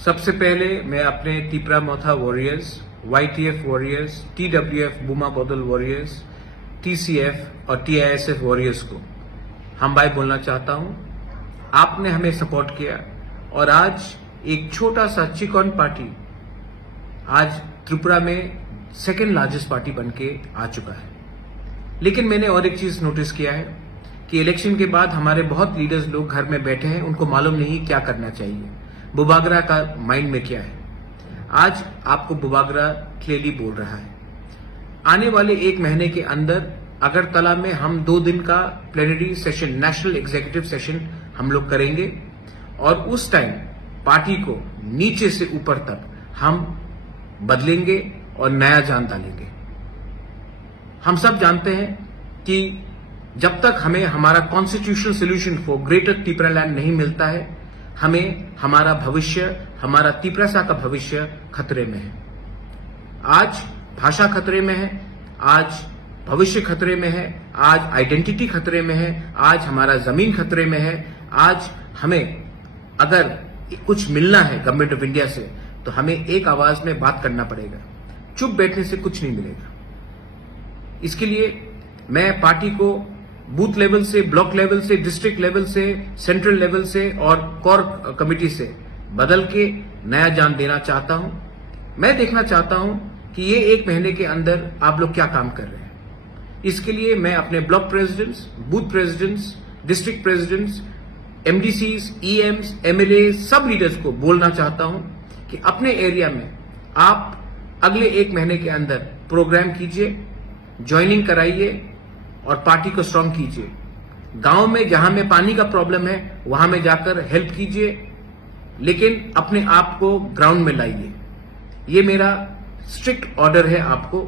सबसे पहले मैं अपने तिपरा मोथा वॉरियर्स, YTF वॉरियर्स, TWF बुमा बदल वॉरियर्स, TCF और TISF वॉरियर्स को हम भाई बोलना चाहता हूं। आपने हमें सपोर्ट किया और आज एक छोटा सा चिकन पार्टी आज त्रिपुरा में सेकेंड लार्जेस्ट पार्टी बनके आ चुका है। लेकिन मैंने और एक चीज नोटिस किया है कि इलेक्शन के बाद हमारे बहुत लीडर्स लोग घर में बैठे हैं, उनको मालूम नहीं क्या करना चाहिए, बुबागरा का माइंड में क्या है। आज आपको बुबागरा क्लियरली बोल रहा है। आने वाले एक महीने के अंदर अगरतला में हम 2 दिन का plenary session, national executive session हम लोग करेंगे और उस टाइम पार्टी को नीचे से ऊपर तक हम बदलेंगे और नया जान डालेंगे। हम सब जानते हैं कि जब तक हमें हमारा constitutional solution for greater Tipra land नहीं मिलता है, हमें हमारा भविष्य, हमारा तिपरासा का भविष्य खतरे में है। आज भाषा खतरे में है, आज भविष्य खतरे में है, आज आइडेंटिटी खतरे में है, आज हमारा जमीन खतरे में है। आज हमें अगर कुछ मिलना है गवर्नमेंट ऑफ इंडिया से तो हमें एक आवाज में बात करना पड़ेगा। चुप बैठने से कुछ नहीं मिलेगा। इसके लिए मैं पार्टी को बूथ लेवल से, ब्लॉक लेवल से, डिस्ट्रिक्ट लेवल से, सेंट्रल लेवल से और कोर कमेटी से बदल के नया जान देना चाहता हूं। मैं देखना चाहता हूं कि ये एक महीने के अंदर आप लोग क्या काम कर रहे हैं। इसके लिए मैं अपने block presidents, booth presidents, district presidents, MDCs, EMs, MLA सब लीडर्स को बोलना चाहता हूं कि अपने एरिया में आप अगले एक महीने के अंदर प्रोग्राम कीजिए, ज्वाइनिंग कराइए और पार्टी को स्ट्रांग कीजिए। गांव में जहां में पानी का प्रॉब्लम है वहां में जाकर हेल्प कीजिए, लेकिन अपने आप को ग्राउंड में लाइए। ये मेरा स्ट्रिक्ट ऑर्डर है आपको।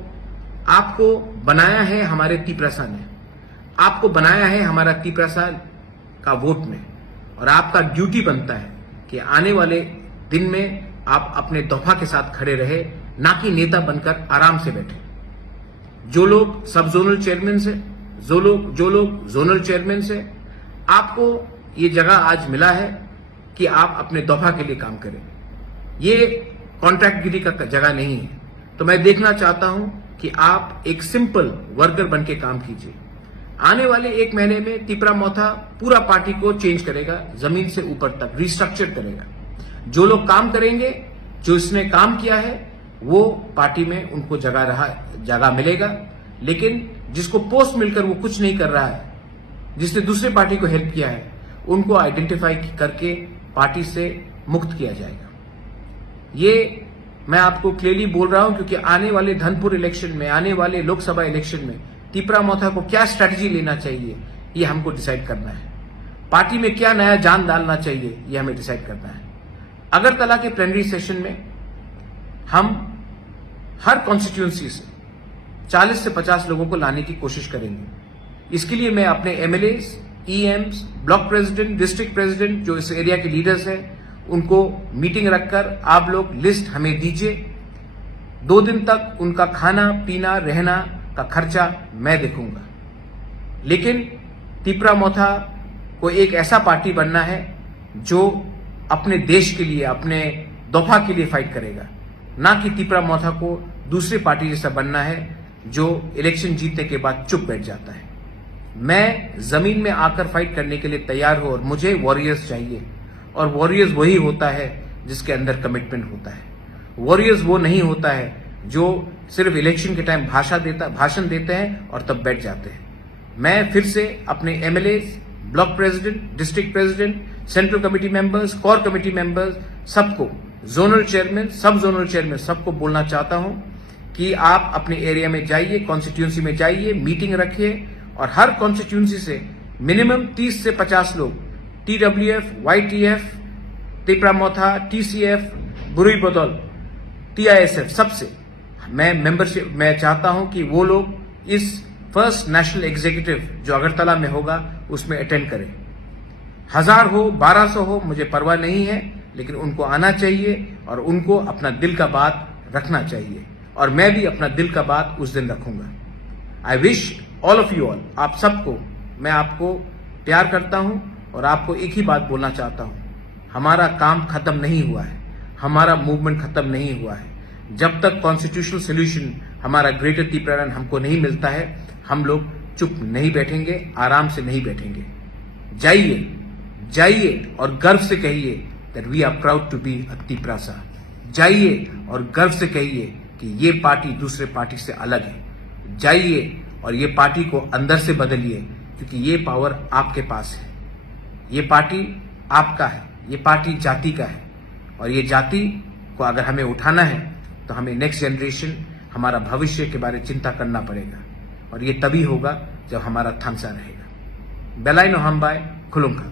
आपको बनाया है हमारे तिपरासा ने, आपको बनाया है हमारा तिपरासा का वोट में, और आपका ड्यूटी बनता है कि आने वाले दिन में आप अपने दफा के साथ खड़े रहे, ना कि नेता बनकर आराम से बैठे। जो लोग सब जोनल चेयरमैन से, जो लोग जोनल चेयरमैन से, आपको ये जगह आज मिला है कि आप अपने दफा के लिए काम करें। ये कॉन्ट्रैक्टगिरी का जगह नहीं है। तो मैं देखना चाहता हूं कि आप एक सिंपल वर्कर बन के काम कीजिए। आने वाले एक महीने में तिपरा मोथा पूरा पार्टी को चेंज करेगा, जमीन से ऊपर तक रिस्ट्रक्चर करेगा। जो लोग काम करेंगे, जो इसने काम किया है, वो पार्टी में उनको जगह मिलेगा। लेकिन जिसको पोस्ट मिलकर वो कुछ नहीं कर रहा है, जिसने दूसरे पार्टी को हेल्प किया है, उनको आइडेंटिफाई करके पार्टी से मुक्त किया जाएगा। ये मैं आपको क्लियरली बोल रहा हूं क्योंकि आने वाले धनपुर इलेक्शन में, आने वाले लोकसभा इलेक्शन में तिपरा मोथा को क्या स्ट्रैटेजी लेना चाहिए, ये हमको डिसाइड करना है। पार्टी में क्या नया जान डालना चाहिए, ये हमें डिसाइड करना है। अगरतला के प्लेनरी सेशन में हम हर कॉन्स्टिट्यूंसी से 40 से 50 लोगों को लाने की कोशिश करेंगे। इसके लिए मैं अपने MLAs, EMs, block president, district president, जो इस एरिया के लीडर्स हैं, उनको मीटिंग रखकर आप लोग लिस्ट हमें दीजिए। 2 दिन तक उनका खाना पीना रहना का खर्चा मैं देखूंगा। लेकिन तिपरा मोथा को एक ऐसा पार्टी बनना है जो अपने देश के लिए, अपने दफा के लिए फाइट करेगा, ना कि तिपरा मोथा को दूसरी पार्टी जैसा बनना है जो इलेक्शन जीतने के बाद चुप बैठ जाता है। मैं जमीन में आकर फाइट करने के लिए तैयार हूं और मुझे वॉरियर्स चाहिए। और वॉरियर्स वही होता है जिसके अंदर कमिटमेंट होता है। वॉरियर्स वो नहीं होता है जो सिर्फ इलेक्शन के टाइम भाषण देते हैं और तब बैठ जाते हैं। मैं फिर से अपने MLAs, block president, district president, central committee members, core committee members, सबको, जोनल चेयरमैन, सब जोनल चेयरमैन, सबको बोलना चाहता हूं कि आप अपने एरिया में जाइए, कॉन्स्टिट्यूंसी में जाइए, मीटिंग रखिए और हर कॉन्स्टिट्यूंसी से मिनिमम 30 से 50 लोग, TWF, YTF, तिपरा मोथा, TCF, बुरुई बदौल, TISF, सबसे मैं मेंबरशिप, मैं चाहता हूं कि वो लोग इस फर्स्ट नेशनल एग्जीक्यूटिव जो अगरतला में होगा उसमें अटेंड करें। 1000 हो, 1200 हो, मुझे परवाह नहीं है, लेकिन उनको आना चाहिए और उनको अपना दिल का बात रखना चाहिए। और मैं भी अपना दिल का बात उस दिन रखूंगा। I wish all of you all, आप सबको, मैं आपको प्यार करता हूं और आपको एक ही बात बोलना चाहता हूं, हमारा काम खत्म नहीं हुआ है। हमारा मूवमेंट खत्म नहीं हुआ है। जब तक कॉन्स्टिट्यूशनल सोल्यूशन हमारा ग्रेटर त्रिपुरालैंड हमको नहीं मिलता है, हम लोग चुप नहीं बैठेंगे, आराम से नहीं बैठेंगे। जाइए, जाइए और गर्व से कहिए that we are proud to be a Tripura. जाइए और गर्व से कहिए कि ये पार्टी दूसरे पार्टी से अलग है। जाइए और ये पार्टी को अंदर से बदलिए, क्योंकि ये पावर आपके पास है। ये पार्टी आपका है, ये पार्टी जाति का है, और ये जाति को अगर हमें उठाना है तो हमें नेक्स्ट जनरेशन, हमारा भविष्य के बारे में चिंता करना पड़ेगा, और ये तभी होगा जब हमारा थांसा रहेगा। बेलाइनो हमबाय खुलुंका।